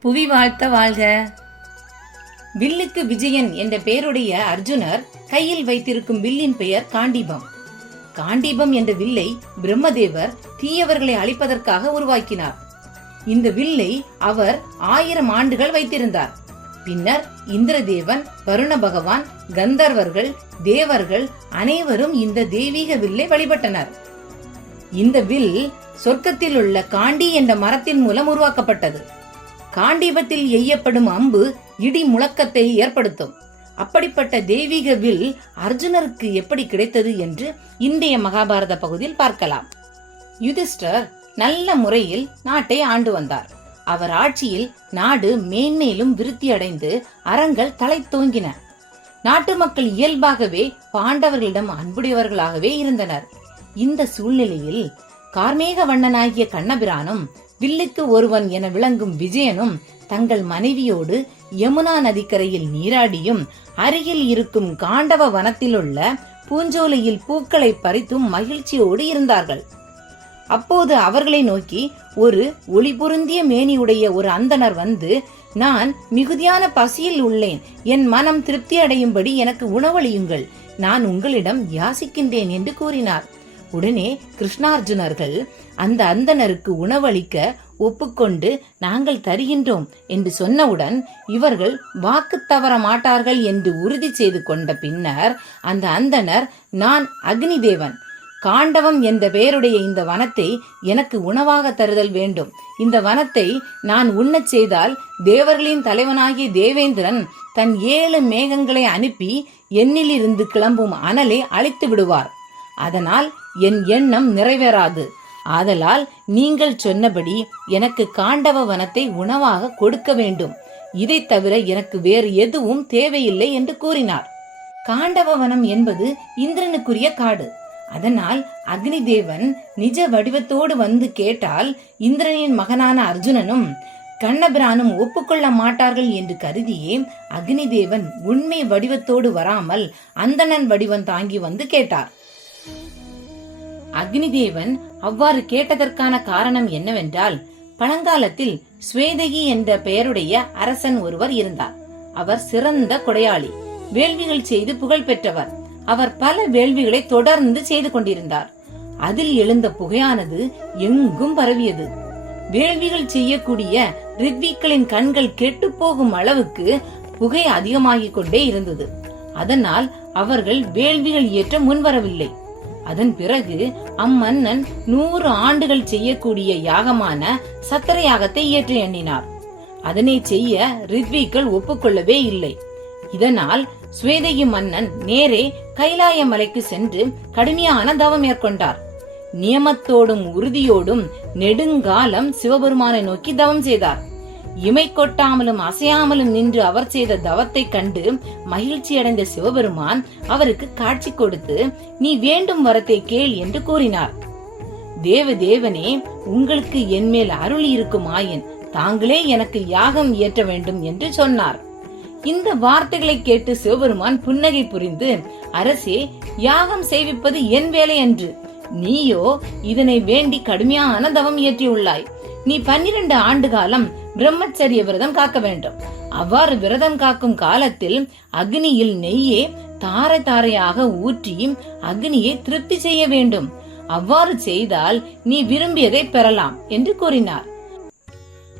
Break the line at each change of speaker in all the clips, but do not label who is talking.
புவி வாழ்த்த வாழ்க. வில்லுக்கு விஜயன் என்ற பெயருடைய அர்ஜுனர் கையில் வைத்திருக்கும் வில்லின் பெயர் காண்டீபம். காண்டீபம் என்ற வில்லை பிரம்மதேவர் தீயவர்களை அழிப்பதற்காக உருவாக்கினார். இந்த வில்லை அவர் ஆயிரம் ஆண்டுகள் வைத்திருந்தார். பின்னர் இந்திரதேவன் வருண பகவான் கந்தர்வர்கள் தேவர்கள் அனைவரும் இந்த தெய்வீக வில்லை வழிபட்டனர். இந்த வில் சொர்க்கத்தில் உள்ள காண்டி என்ற மரத்தின் மூலம் உருவாக்கப்பட்டது. காண்டீபத்தில் எய்யப்படும் அம்பு இடி முழக்கத்தை ஏற்படுத்தும். அப்படிப்பட்ட தெய்வீக வில் அர்ஜுனருக்கு எப்படி கிடைத்தது என்று இன்றைய மகாபாரத பகுதியில் பார்க்கலாம். யுதிஷ்டர் நல்ல முறையில் நாட்டை ஆண்டு வந்தார். அவர் ஆட்சியில் நாடு மேன்மேலும் விருத்தி அடைந்து அறங்கள் தலை தோங்கின நாட்டு மக்கள் இயல்பாகவே பாண்டவர்களிடம் அன்புடையவர்களாகவே இருந்தனர். இந்த சூழ்நிலையில் கார்மேக வண்ணனாகிய கண்ணபிரானும் வில்லுக்கு ஒருவன் என விளங்கும் விஜயனும் தங்கள் மனைவியோடு யமுனா நதிக்கரையில் நீராடியும் அருகில் இருக்கும் காண்டவ வனத்திலுள்ள பூஞ்சோலையில் பூக்களை பறித்தும் மகிழ்ச்சியோடு இருந்தார்கள். அப்போது அவர்களை நோக்கி ஒரு ஒளி பொருந்திய மேனியுடைய ஒரு அந்தணர் வந்து நான் மிகுதியான பசியில் உள்ளேன். என் மனம் திருப்தி அடையும்படி எனக்கு உணவளியுங்கள். நான் உங்களிடம் யாசிக்கின்றேன் என்று கூறினார். உடனே கிருஷ்ணார்ஜுனர்கள் அந்த அந்தனருக்கு உணவளிக்க ஒப்புக்கொண்டு நாங்கள் தருகின்றோம் என்று சொன்னவுடன் இவர்கள் வாக்கு தவற மாட்டார்கள் என்று உறுதி செய்து கொண்ட பின்னர் அந்த அந்தனர் நான் அக்னிதேவன். காண்டவம் என்ற பெயருடைய இந்த வனத்தை எனக்கு உணவாக தருதல் வேண்டும். இந்த வனத்தை நான் உண்ணச் செய்தால் தேவர்களின் தலைவனாகிய தேவேந்திரன் தன் ஏழு மேகங்களை அனுப்பி என்னிலிருந்து கிளம்பும் அனலை அழித்து விடுவார் அதனால் என் எண்ணம் நிறைவேறாது. ஆதலால் நீங்கள் சொன்னபடி எனக்கு காண்டவ வனத்தை உணவாக கொடுக்க வேண்டும். இதைத் தவிர எனக்கு வேறு எதுவும் தேவையில்லை என்று கூறினார். காண்டவ வனம் என்பது இந்திரனுக்குரிய காடு. அதனால் அக்னி தேவன் நிஜ வடிவத்தோடு வந்து கேட்டால் இந்திரனின் மகனான அர்ஜுனனும் கண்ணபிரானும் ஒப்புக்கொள்ள மாட்டார்கள் என்று கருதியே அக்னி தேவன் உண்மை வடிவத்தோடு வராமல் அந்தணன் வடிவம் தாங்கி வந்து கேட்டார். அக்னிதேவன் அவ்வாறு கேட்டதற்கான காரணம் என்னவென்றால் பழங்காலத்தில் ஸ்வேதகி என்ற பெயருடைய அரசன் ஒருவர் இருந்தார். அவர் சிறந்த கொடையாளி வேள்விகள் செய்து புகழ் பெற்றவர். அவர் பல வேள்விகளை தொடர்ந்து செய்து கொண்டிருந்தார். அதில் எழுந்த புகையானது எங்கும் பரவியது. வேள்விகள் செய்யக்கூடிய ரித்விக்களின் கண்கள் கெட்டு போகும் அளவுக்கு புகை அதிகமாகிக் கொண்டே இருந்தது. அதனால் அவர்கள் வேள்விகள் ஏற்ற முன்வரவில்லை. அதன் பிறகு அம்மன்னன் நூறு ஆண்டுகள் செய்யக்கூடிய யாகமான சத்திர யாகத்தை ஏற்று எண்ணினார். அதனை செய்ய ரித்விக்கள் ஒப்புக்கொள்ளவே இல்லை. இதனால் ஸ்வேதகி மன்னன் நேரே கைலாய மலைக்கு சென்று கடுமையான தவம் மேற்கொண்டார். நியமத்தோடும் உறுதியோடும் நெடுங்காலம் சிவபெருமானை நோக்கி தவம் செய்தார். இமை கொட்டாமலும் அசையாமலும் நின்று அவர் செய்த தவத்தை கண்டு மகிழ்ச்சி அடைந்த சிவபெருமான் அவருக்கு காட்சி கொடுத்து நீ வேண்டும் வரத்தை கேள் என்று கூறினார். தேவ தேவனே உங்களுக்கு என்மேல் அருள் இருக்குமாயின் தாங்களே எனக்கு யாகம் இயற்ற வேண்டும் என்று சொன்னார். இந்த வார்த்தைகளை கேட்டு சிவபெருமான் புன்னகை புரிந்து அரசே யாகம் செய்விப்பது என் வேலை என்று. நீயோ இதனை வேண்டி கடுமையான தவம் இயற்றியுள்ளாய். நீ பன்னிரண்டு ஆண்டு காலம் பிரம்மச்சரிய விரதம் காக்க வேண்டும். அவ்வாறு விரதம் காக்கும் காலத்தில் அக்னியில் நெய்யே தாரை தாரையாக ஊற்றி அக்னியை திருப்தி செய்ய வேண்டும். அவ்வாறு செய்தால் நீ விரும்பியதை பெறலாம் என்று கூறினார்.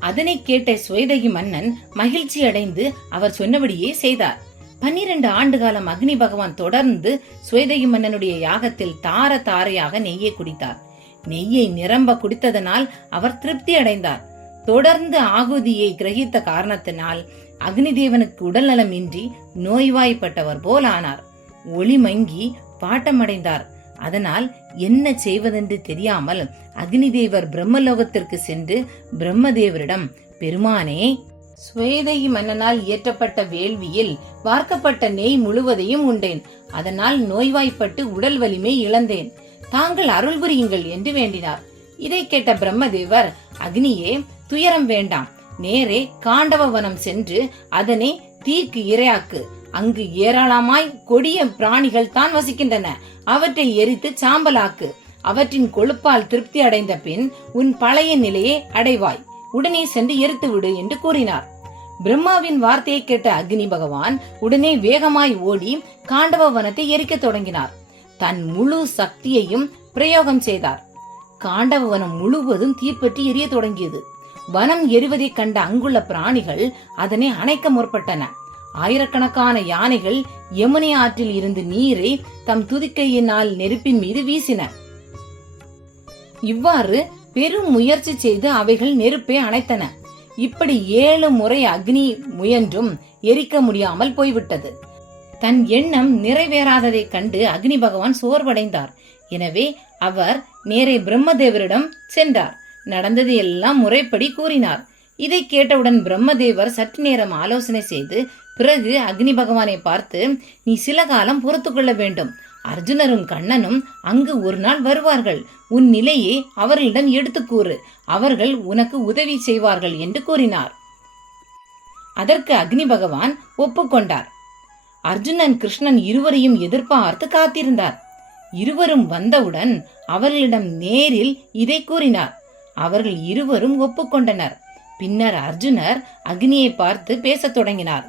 அதனை கேட்ட சுவேதகி மன்னன் மகிழ்ச்சி அடைந்து அவர் சொன்னபடியே செய்தார். பன்னிரண்டு ஆண்டு காலம் அக்னி பகவான் தொடர்ந்து சுவேதகி மன்னனுடைய யாகத்தில் தார தாரையாக நெய்யை குடித்தார். நெய்யை நிரம்ப குடித்ததனால் அவர் திருப்தி அடைந்தார். தொடர்ந்து ஆகுதியை கிரகித்த காரணத்தினால் அக்னிதேவனுக்கு உடல்நலம் இன்றி நோய்வாய்ப்பட்டவர் போல் ஆனார். ஒளி மங்கி பாட்டமடைந்தார். அதனால் என்ன செய்வதென்று தெரியாமல் அக்னிதேவர் பிரம்மலோகத்திற்கு சென்று பிரம்மதேவரிடம் பெருமானே சுவேதகி மன்னனால் இயற்றப்பட்ட வேள்வியில் வார்க்கப்பட்ட நெய் முழுவதையும் உண்டேன். அதனால் நோய்வாய்ப்பட்டு உடல் வலிமை இழந்தேன். தாங்கள் அருள் புரியுங்கள் என்று வேண்டினார். இதை கேட்ட பிரம்மதேவர் அக்னியே துயரம் வேண்டாம். நேரே காண்டவனம் சென்று அதனை தீக்கு இரையாக்கு. அங்கு ஏராளமாய் கொடிய பிராணிகள் தான் வசிக்கின்றன. அவற்றை எரித்து சாம்பலாக்கு. அவற்றின் கொழுப்பால் திருப்தி அடைந்த பின் உன் பழைய நிலையை அடைவாய். உடனே சென்று எரித்து விடு என்று கூறினார். பிரம்மாவின் வார்த்தையை கேட்ட அக்னி பகவான் உடனே வேகமாய் ஓடி காண்டவ வனத்தை எரிக்கத் தொடங்கினார். தன் முழு சக்தியையும் பிரயோகம் செய்தார். காண்டவ வனம் முழுவதும் தீப்பற்றி எரிய தொடங்கியது. வனம் எரிவதைக் கண்ட அங்குள்ள பிராணிகள் அதனை அணைக்க முற்பட்டன. ஆயிரக்கணக்கான யானைகள் யமுனை ஆற்றில் இருந்து நீரை தம் துதிக்கையினால் நெருப்பின் மீது வீசின. இவ்வாறு பெரும் முயற்சி செய்து அவைகள் நெருப்பை அணைத்தன. இப்படி ஏழு முறை அக்னி முயன்றும் எரிக்க முடியாமல் போய்விட்டது. தன் எண்ணம் நிறைவேறாததைக் கண்டு அக்னி பகவான் சோர்வடைந்தார். எனவே அவர் நேரே பிரம்மதேவரிடம் சென்றார். நடந்தது எல்லாம் முறைப்படி கூறினார். இதை கேட்டவுடன் பிரம்மதேவர் சற்று நேரம் ஆலோசனை செய்து பிறகு அக்னி பகவானை பார்த்து நீ சில காலம் பொறுத்து கொள்ள வேண்டும். அர்ஜுனரும் கண்ணனும் அங்கு ஒரு நாள் வருவார்கள். உன் நிலையை அவர்களிடம் எடுத்துக் கூறு. அவர்கள் உனக்கு உதவி செய்வார்கள் என்று கூறினார். அதற்கு அக்னி பகவான் ஒப்புக்கொண்டார். அர்ஜுனன் கிருஷ்ணன் இருவரையும் எதிர்பார்த்து காத்திருந்தார். இருவரும் வந்தவுடன் அவர்களிடம் நேரில் இதை கூறினார். அவர்கள் இருவரும் ஒப்புக்கொண்டனர். பின்னர் அர்ஜுனர் அக்னியை பார்த்து பேசத் தொடங்கினார்.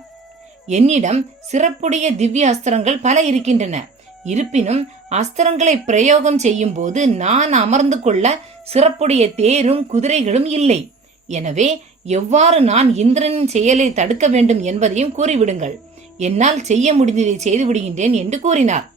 என்னிடம் சிறப்புடைய திவ்ய அஸ்திரங்கள் பல இருக்கின்றன. இருப்பினும் அஸ்திரங்களை பிரயோகம் செய்யும் போது நான் அமர்ந்து கொள்ள சிறப்புடைய தேரும் குதிரைகளும் இல்லை. எனவே எவ்வாறு நான் இந்திரனின் செயலை தடுக்க வேண்டும் என்பதையும் கூறிவிடுங்கள். என்னால் செய்ய முடிந்ததை செய்து விடுகின்றேன் என்று கூறினார்.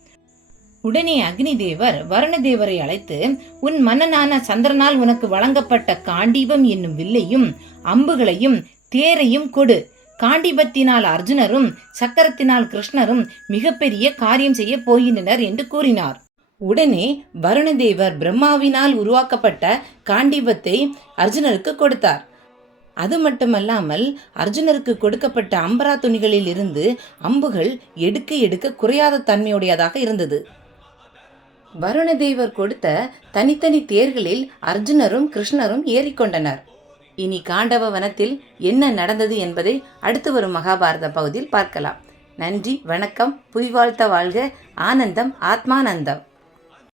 உடனே அக்னி தேவர் வருணதேவரை அழைத்து உன் மன்னனான சந்திரனால் உனக்கு வழங்கப்பட்ட காண்டீபம் என்னும் வில்லையும் அம்புகளையும் தேரையும் கொடு. காண்டிபத்தினால் அர்ஜுனரும் சக்கரத்தினால் கிருஷ்ணரும் மிகப்பெரிய காரியம் செய்ய போகின்றனர் என்று கூறினார். உடனே வருணதேவர் பிரம்மாவினால் உருவாக்கப்பட்ட காண்டிபத்தை அர்ஜுனருக்கு கொடுத்தார். அது மட்டுமல்லாமல் அர்ஜுனருக்கு கொடுக்கப்பட்ட அம்பரா துணிகளில் இருந்து அம்புகள் எடுக்க எடுக்க குறையாத தன்மையுடையதாக இருந்தது. வருணதேவர் கொடுத்த தனித்தனி தேர்களில் அர்ஜுனரும் கிருஷ்ணரும் ஏறிக்கொண்டனர். இனி காண்டவ வனத்தில் என்ன நடந்தது என்பதை அடுத்து வரும் மகாபாரத பகுதியில் பார்க்கலாம். நன்றி வணக்கம் புய்வாழ்த்த வாழ்க ஆனந்தம் ஆத்மானந்தம்.